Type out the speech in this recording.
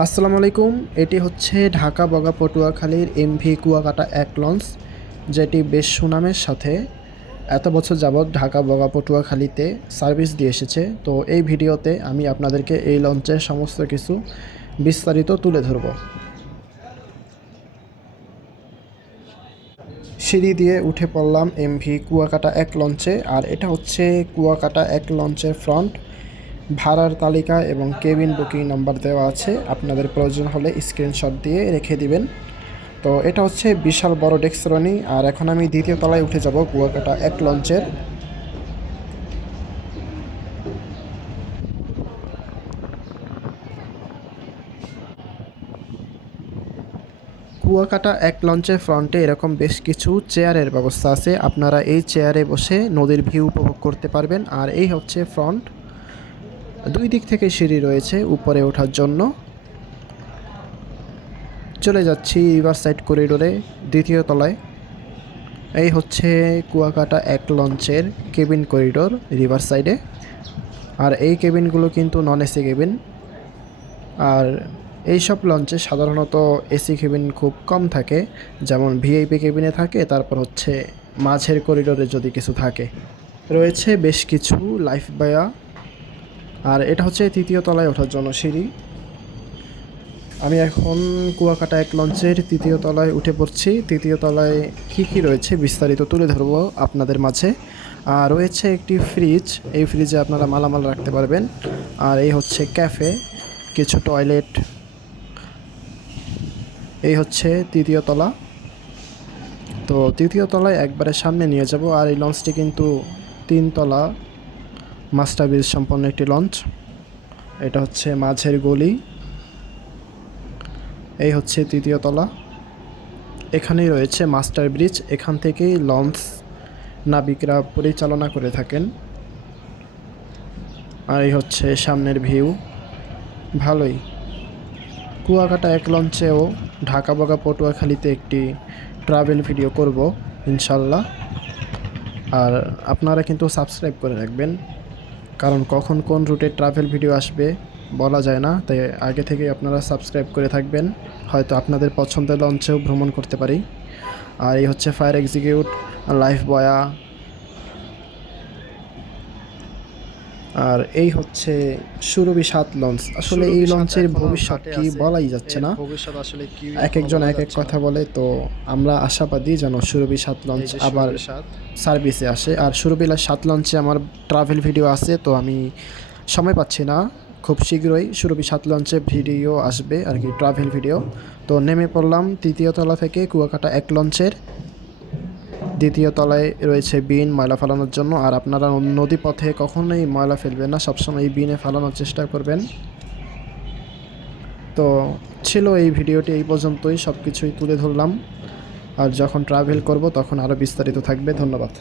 আসসালামু আলাইকুম। এটি হচ্ছে ঢাকা বগা পটুয়াখালীর এমভি কুয়াকাটা ১ লঞ্চ, যেটি বেশ সুনামের সাথে এত বছর যাবৎ ঢাকা বগা পটুয়াখালীতে সার্ভিস দিয়ে এসেছে। তো এই ভিডিওতে আমি আপনাদেরকে এই লঞ্চের সমস্ত কিছু বিস্তারিত তুলে ধরব। সিঁড়ি দিয়ে উঠে পড়লাম এমভি কুয়াকাটা ১ লঞ্চে, আর এটা হচ্ছে কুয়াকাটা ১ লঞ্চের ফ্রন্ট। ভাড়ার তালিকা এবং কেবিন বুকিং নাম্বার দেওয়া আছে, আপনাদের প্রয়োজন হলে স্ক্রিনশট দিয়ে রেখে দিবেন। তো এটা হচ্ছে বিশাল বড় ডেক শ্রেণী, আর এখন আমি দ্বিতীয় তলায় উঠে যাব কুয়াকাটা ১ লঞ্চের। কুয়াকাটা ১ লঞ্চের ফ্রন্টে এরকম বেশ কিছু চেয়ারের ব্যবস্থা আছে, আপনারা এই চেয়ারে বসে নদীর ভিউ উপভোগ করতে পারবেন। আর এই হচ্ছে ফ্রন্ট, দুই দিক থেকে সিঁড়ি রয়েছে উপরে ওঠার জন্য। চলে যাচ্ছি রিভার সাইড করিডোরে দ্বিতীয় তলায়। এই হচ্ছে কুয়াকাটা ১ লঞ্চের কেবিন করিডোর রিভার সাইডে। আর এই কেবিনগুলো কিন্তু নন এসি কেবিন, আর এইসব লঞ্চে সাধারণত এসি কেবিন খুব কম থাকে, যেমন ভিআইপি কেবিনে থাকে, তারপর হচ্ছে মাঝের করিডোরে যদি কিছু থাকে। রয়েছে বেশ কিছু লাইফ বয়া, আর এটা হচ্ছে তৃতীয় তলায় ওঠার জন্য সিঁড়ি। আমি এখন কুয়াকাটা ১ লঞ্চের তৃতীয় তলায় উঠে পড়ছি। তৃতীয় তলায় কী কী রয়েছে বিস্তারিত তুলে ধরবো আপনাদের মাঝে। আর রয়েছে একটি ফ্রিজ, এই ফ্রিজে আপনারা মালামাল রাখতে পারবেন। আর এই হচ্ছে ক্যাফে, কিছু টয়লেট। এই হচ্ছে তৃতীয় তলা। তো তৃতীয় তলায় একবারে সামনে নিয়ে যাব। আর এই লঞ্চটি কিন্তু ৩ তলা মাস্টার ব্রিজ সম্পন্ন একটি লঞ্চ। এটা হচ্ছে মাঝের গলি। এই হচ্ছে তৃতীয় তলা, এখানেই রয়েছে মাস্টার ব্রিজ, এখান থেকেই লঞ্চ নাবিকরা পরিচালনা করে থাকেন। আর এই হচ্ছে সামনের ভিউ, ভালোই। কুয়াকাটা ১ লঞ্চেও ঢাকা বগা পটুয়াখালীতে একটি ট্রাভেল ভিডিও করব ইনশাল্লাহ। আর আপনারা কিন্তু সাবস্ক্রাইব করে রাখবেন, কারণ কখন কোন রুটে ট্রাভেল ভিডিও আসবে বলা যায় না, তাই আগে থেকেই আপনারা সাবস্ক্রাইব করে থাকবেন, হয়তো আপনাদের পছন্দের লঞ্চেও ভ্রমণ করতে পারি। আর এই হচ্ছে ফায়ার এক্সিকিউট, লাইফ বয়া। আর এই হচ্ছে সুরভি ৭ লঞ্চ। আসলে এই লঞ্চের ভবিষ্যৎ কি বলাই যাচ্ছে না, ভবিষ্যৎ আসলে কি এক একজন এক এক কথা বলে। তো আমরা আশাবাদী যেন সুরভি ৭ লঞ্চ আবার সার্ভিসে আসে। আর সুরভি ৭ লঞ্চে আমার ট্রাভেল ভিডিও আছে, তো আমি সময় পাচ্ছি না। খুব শীঘ্রই সুরভি ৭ লঞ্চে ভিডিও আসবে আর কি, ট্রাভেল ভিডিও। তো নেমে পড়লাম তৃতীয় তলা থেকে কুয়াকাটা ১ লঞ্চের। দ্বিতীয় তলায় রয়েছে বিন ময়লা ফেলানোর জন্য। আর আপনারা নদী পথে কখনোই ময়লা ফেলবেন না, সবসময় এই বিনে ফেলানোর চেষ্টা করবেন। তো ছিল এই ভিডিওটি এই পর্যন্তই, সব কিছুই তুলে ধরলাম। আর যখন ট্রাভেল করব তখন আরও বিস্তারিত থাকবে। ধন্যবাদ।